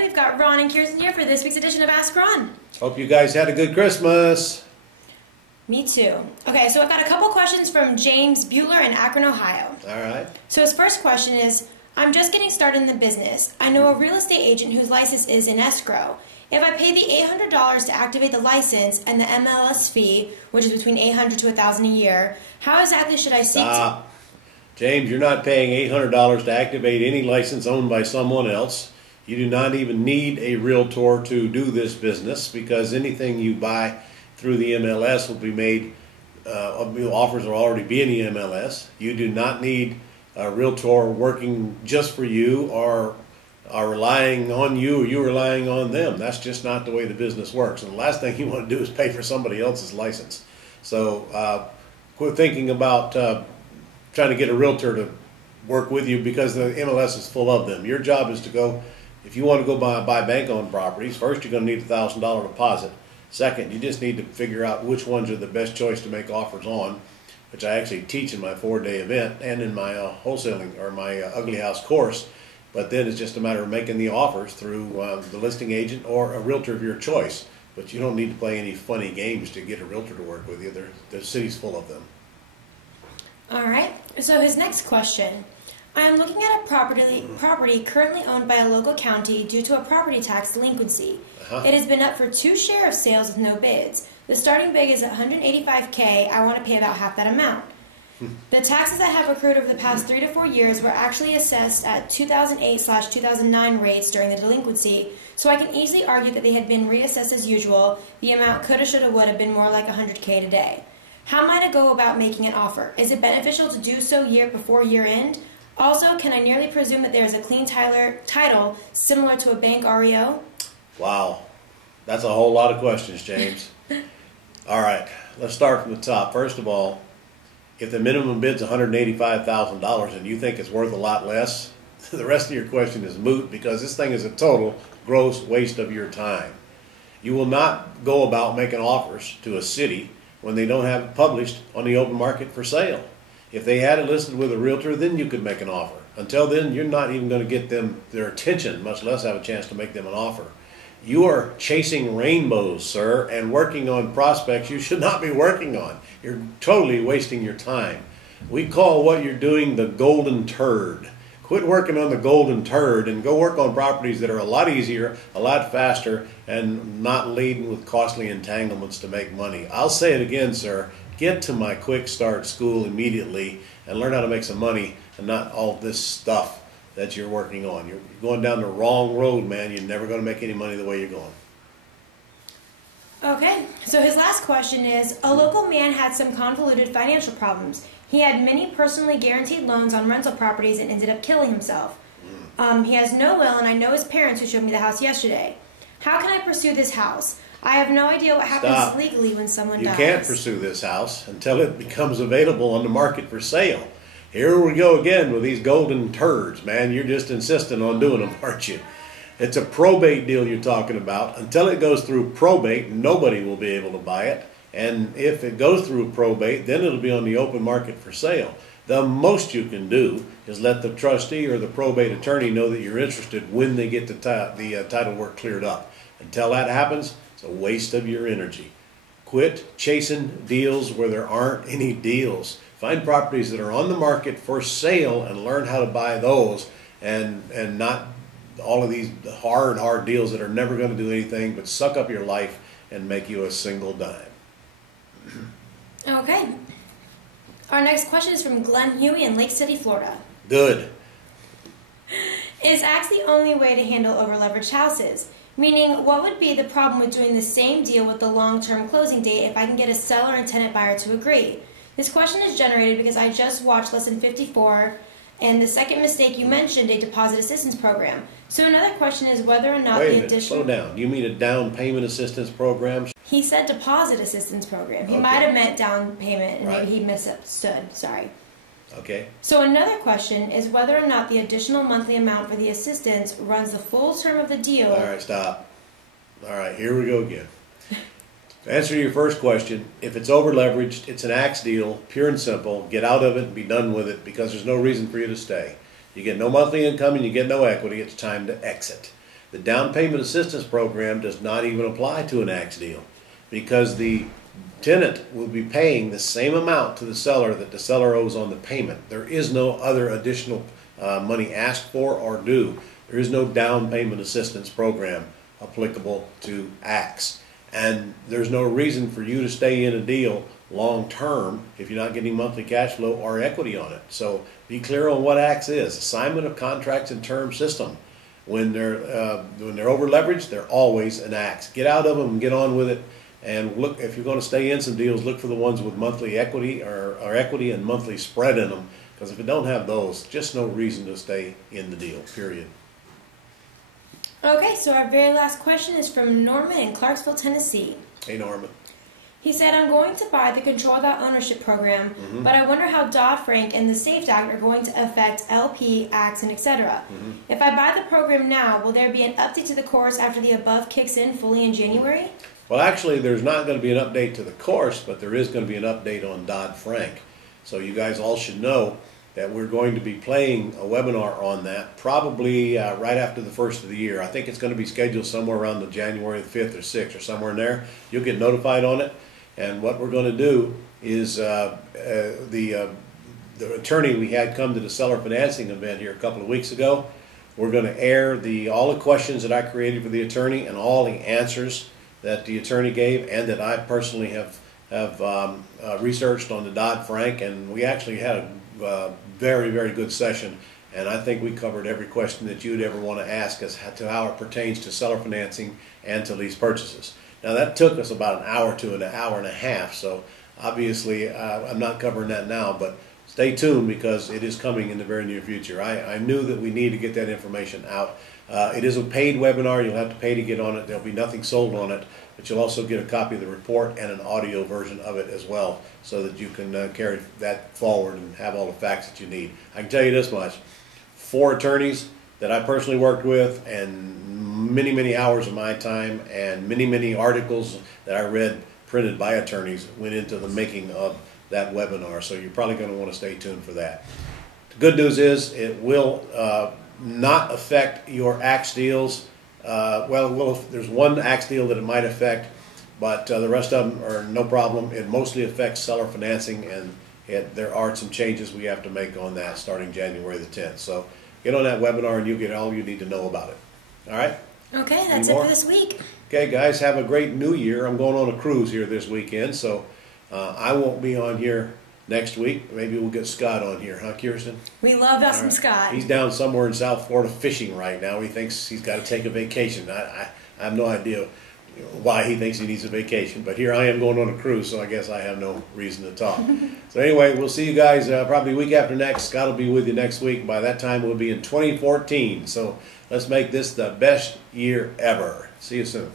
everybody. We've got Ron and Kirsten here for this week's edition of Ask Ron. Hope you guys had a good Christmas. Me too. Okay, so I've got a couple questions from James Bueller in Akron, Ohio. All right. So his first question is, I'm just getting started in the business. I know a real estate agent whose license is in escrow. If I pay the $800 to activate the license and the MLS fee, which is between $800 to $1,000 a year, how exactly should I seek Stop. James, you're not paying $800 to activate any license owned by someone else. You do not even need a realtor to do this business because anything you buy through the MLS will be made, offers will already be in the MLS. You do not need a realtor working just for you or are relying on you or you relying on them. That's just not the way the business works. And the last thing you want to do is pay for somebody else's license. So quit thinking about trying to get a realtor to work with you because the MLS is full of them. Your job is to go, if you want to go buy bank-owned properties, first you're going to need a $1,000 deposit. Second, you just need to figure out which ones are the best choice to make offers on, which I actually teach in my 4-day event and in my wholesaling or my Ugly House course. But then it's just a matter of making the offers through the listing agent or a realtor of your choice. But you don't need to play any funny games to get a realtor to work with you. The city's full of them. All right. So his next question. I am looking at a property currently owned by a local county due to a property tax delinquency. It has been up for 2 sheriff sales with no bids. The starting bid is $185K. I want to pay about half that amount. The taxes that have accrued over the past 3 to 4 years were actually assessed at 2008/2009 rates during the delinquency, so I can easily argue that they had been reassessed as usual. The amount coulda, shoulda, woulda been more like $100K today. How might I go about making an offer? Is it beneficial to do so before year end? Also, can I nearly presume that there is a clean title similar to a bank REO? Wow. That's a whole lot of questions, James. All right. Let's start from the top. First of all, if the minimum bid's $185,000 and you think it's worth a lot less, the rest of your question is moot because this thing is a total gross waste of your time. You will not go about making offers to a city when they don't have it published on the open market for sale. If they had it listed with a realtor, then you could make an offer. Until then, you're not even going to get them their attention, much less have a chance to make them an offer. You are chasing rainbows, sir, and working on prospects you should not be working on. You're totally wasting your time. We call what you're doing the golden turd. Quit working on the golden turd and go work on properties that are a lot easier, a lot faster, and not laden with costly entanglements to make money. I'll say it again, sir. Get to my quick start school immediately and learn how to make some money and not all this stuff that you're working on. You're going down the wrong road, man. You're never going to make any money the way you're going. Okay, so his last question is, a local man had some convoluted financial problems. He had many personally guaranteed loans on rental properties and ended up killing himself. He has no will, and I know his parents who showed me the house yesterday. How can I pursue this house? I have no idea what happens legally when someone dies. You can't pursue this house until it becomes available on the market for sale. Here we go again with these golden turds, man. You're just insisting on doing them, aren't you? It's a probate deal you're talking about. Until it goes through probate, nobody will be able to buy it. And if it goes through probate, then it'll be on the open market for sale. The most you can do is let the trustee or the probate attorney know that you're interested when they get the title work cleared up. Until that happens, it's a waste of your energy. Quit chasing deals where there aren't any deals. Find properties that are on the market for sale and learn how to buy those and not all of these hard deals that are never going to do anything but suck up your life and make you a single dime. Okay. Our next question is from Glenn Huey in Lake City, Florida. Good. Is Axe the only way to handle over-leveraged houses? Meaning, what would be the problem with doing the same deal with the long-term closing date if I can get a seller and tenant buyer to agree? This question is generated because I just watched Lesson 54, and the second mistake you mentioned, a deposit assistance program. So another question is whether or not Wait a the minute, additional... slow down. You mean a down payment assistance program? He said deposit assistance program. He Okay. might have meant down payment, and Right. maybe he misunderstood. Sorry. Okay. So another question is whether or not the additional monthly amount for the assistance runs the full term of the deal. All right, stop. All right, here we go again. To answer your first question, if it's over leveraged, it's an Axe deal, pure and simple. Get out of it and be done with it because there's no reason for you to stay. You get no monthly income and you get no equity. It's time to exit. The down payment assistance program does not even apply to an axe deal because the tenant will be paying the same amount to the seller that the seller owes on the payment. There is no other additional money asked for or due. There is no down payment assistance program applicable to axe. And there's no reason for you to stay in a deal long term if you're not getting monthly cash flow or equity on it. So be clear on what axe is. Assignment of contracts and term system. When they're over leveraged, they're always an axe. Get out of them and get on with it. And look, if you're going to stay in some deals, look for the ones with monthly equity or equity and monthly spread in them. Because if you don't have those, just no reason to stay in the deal, period. Okay, so our very last question is from Norman in Clarksville, Tennessee. Hey, Norman. He said, I'm going to buy the control.ownership program, but I wonder how Dodd-Frank and the SAFE Act are going to affect LP, acts, and etc. If I buy the program now, will there be an update to the course after the above kicks in fully in January? Well, actually, there's not going to be an update to the course, but there is going to be an update on Dodd-Frank. So you guys all should know that we're going to be playing a webinar on that probably right after the first of the year. I think it's going to be scheduled somewhere around the January 5th or 6th or somewhere in there. You'll get notified on it. And what we're going to do is the attorney we had come to the seller financing event here a couple of weeks ago, we're going to air all the questions that I created for the attorney and all the answers that the attorney gave and that I personally have researched on the Dodd-Frank. And we actually had a very, very good session. And I think we covered every question that you'd ever want to ask as to how it pertains to seller financing and to lease purchases. Now that took us about an hour to an hour and a half, so obviously I'm not covering that now, but stay tuned because it is coming in the very near future. I knew that we need to get that information out. It is a paid webinar. You'll have to pay to get on it. There'll be nothing sold on it, but you'll also get a copy of the report and an audio version of it as well so that you can carry that forward and have all the facts that you need. I can tell you this much. 4 attorneys that I personally worked with and many, many hours of my time and many, many articles that I read printed by attorneys went into the making of that webinar. So you're probably going to want to stay tuned for that. The good news is it will not affect your axe deals. There's one axe deal that it might affect, but the rest of them are no problem. It mostly affects seller financing, and there are some changes we have to make on that starting January the 10th. So get on that webinar and you'll get all you need to know about it. All right? Okay, that's it for this week. Okay, guys, have a great new year. I'm going on a cruise here this weekend, so I won't be on here next week. Maybe we'll get Scott on here, huh, Kirsten? We love us some Scott. He's down somewhere in South Florida fishing right now. He thinks he's got to take a vacation. I have no idea why he thinks he needs a vacation, but here I am going on a cruise, so I guess I have no reason to talk. So anyway, we'll see you guys probably week after next. Scott will be with you next week. By that time, we'll be in 2014, so let's make this the best year ever. See you soon.